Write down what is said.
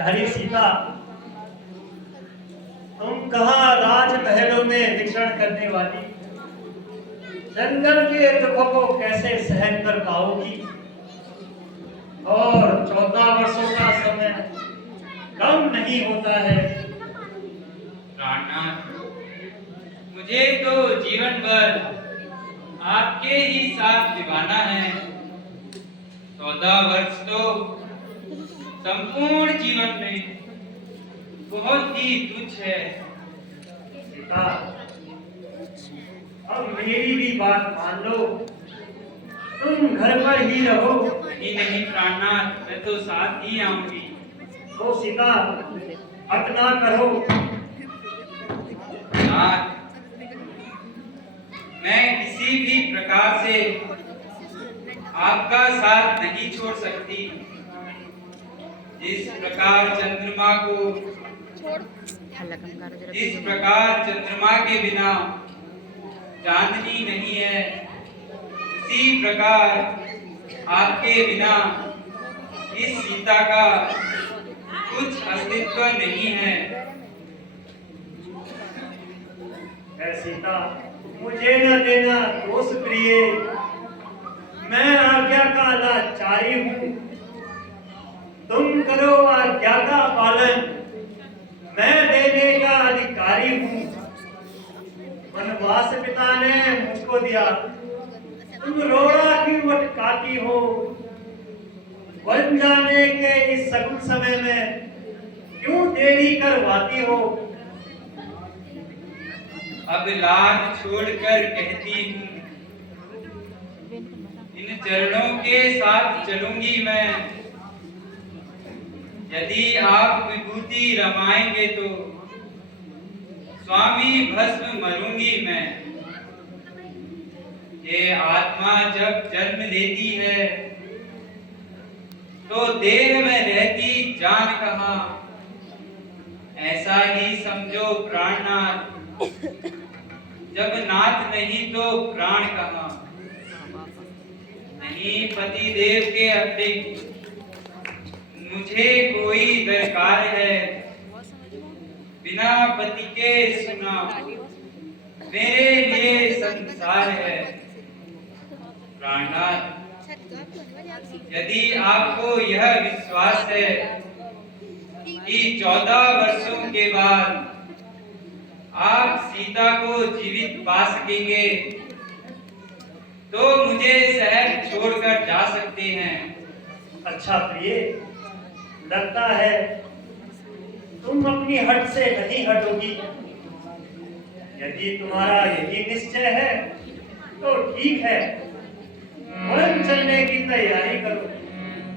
हरी सीता, तुम कहाँ राजमहलों में विचरण करने वाली, जंगल के दुखों को कैसे सहन कर पाओगी? और 14 वर्षों का समय कम नहीं होता है। प्राणनाथ, मुझे तो जीवन भर आपके ही साथ निभाना है। 14 वर्ष तो संपूर्ण जीवन में बहुत ही तुच्छ है। सीता, अब मेरी भी बात मान लो, तुम घर पर ही रहो। नहीं नहीं प्राणनाथ, मैं तो साथ ही आऊंगी। तो सीता, अतना करो। नाथ, मैं किसी भी प्रकार से आपका साथ नहीं छोड़ सकती। जिस प्रकार चंद्रमा के बिना चांदनी नहीं है, उसी प्रकार आपके बिना इस सीता का कुछ अस्तित्व नहीं है। सीता, मुझे न देना दोष प्रिय, मैं आज्ञा का लाचारी हूँ। तुम करो आज्ञा का पालन, मैं देने का अधिकारी हूँ। वनवास पिता ने मुझको दिया, तुम रोड़ा क्यों भटकाती हो? वन जाने के इस सगुन समय में क्यों देरी करवाती हो? अब लाज छोड़कर कहती हूँ, इन चरणों के साथ चलूंगी मैं। यदि आप विभूति रमाएंगे तो स्वामी भस्म मरूंगी मैं। ये आत्मा जब जन्म लेती है तो देह में रहती जान कहाँ। ऐसा ही समझो प्राणनाथ, जब नाथ नहीं तो प्राण कहाँ। नहीं पति देव के अतिरिक्त मुझे कोई दरकार है। बिना पति के सुना मेरे लिए संसार है। प्राणनाथ, यदि आपको यह विश्वास है कि 14 वर्षों के बाद आप सीता को जीवित पा सकेंगे तो मुझे शहर छोड़कर जा सकते हैं। अच्छा प्रिय, लगता है तुम अपनी हट से नहीं हटोगी। यदि तुम्हारा यही निश्चय है तो ठीक है, वन चलने की तैयारी करो।